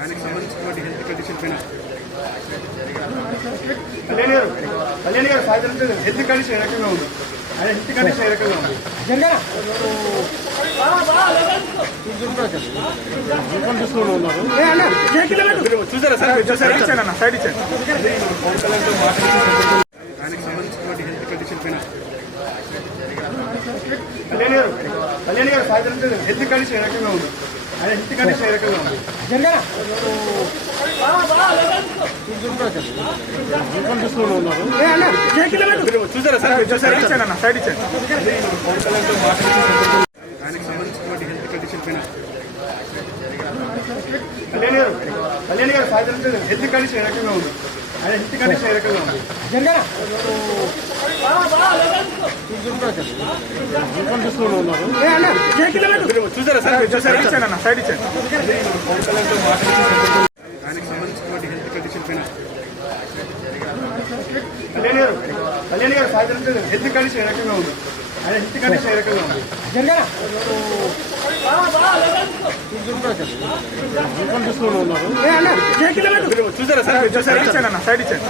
ఆయనకు సంబంధించినటువంటి health condition పైన కళ్యాణ్ గారు సాయంత్రం హెల్త్ కండిషన్ ఏ రకంగా ఉంది? ఆయన హెల్త్ కండిషన్ ఏ రకంగా ఉంది? చూసారా సార్? చూసారా? ఇచ్చాను సైడ్ ఇచ్చాను. ఆయనకు సంబంధించినటువంటి హెల్త్ కండిషన్ పైన కళ్యాణ్ గారు సాయంత్రం హెల్త్ కండిషన్ ఏ రకంగా ఉంది? ఆయన హెల్త్ కండిషన్ ఏ రకంగా ఉంది? చూసారా సార్? చూసారా? ఇచ్చాను సైడ్ ఇచ్చాను. ఆయనకు సంబంధించినటువంటి హెల్త్ కండిషన్ పైన కళ్యాణ్ గారు సాయంత్రం హెల్త్ కండిషన్ ఏ రకంగా ఉంది? ఆయన హెల్త్ కండిషన్ ఏ రకంగా ఉంది? చూసారా సార్? చూసారా? ఇచ్చాను సైడ్ ఇచ్చాను. ఆయనకు సంబంధించినటువంటి హెల్త్ కండిషన్ పైన కళ్యాణ్ గారు సాయంత్రం హెల్త్ కండిషన్ ఏ రకంగా ఉంది? ఆయన హెల్త్ కండిషన్ ఏ రకంగా ఉంది? చూసారా సార్? చూసారా? ఇచ్చాను సైడ్ ఇచ్చాను.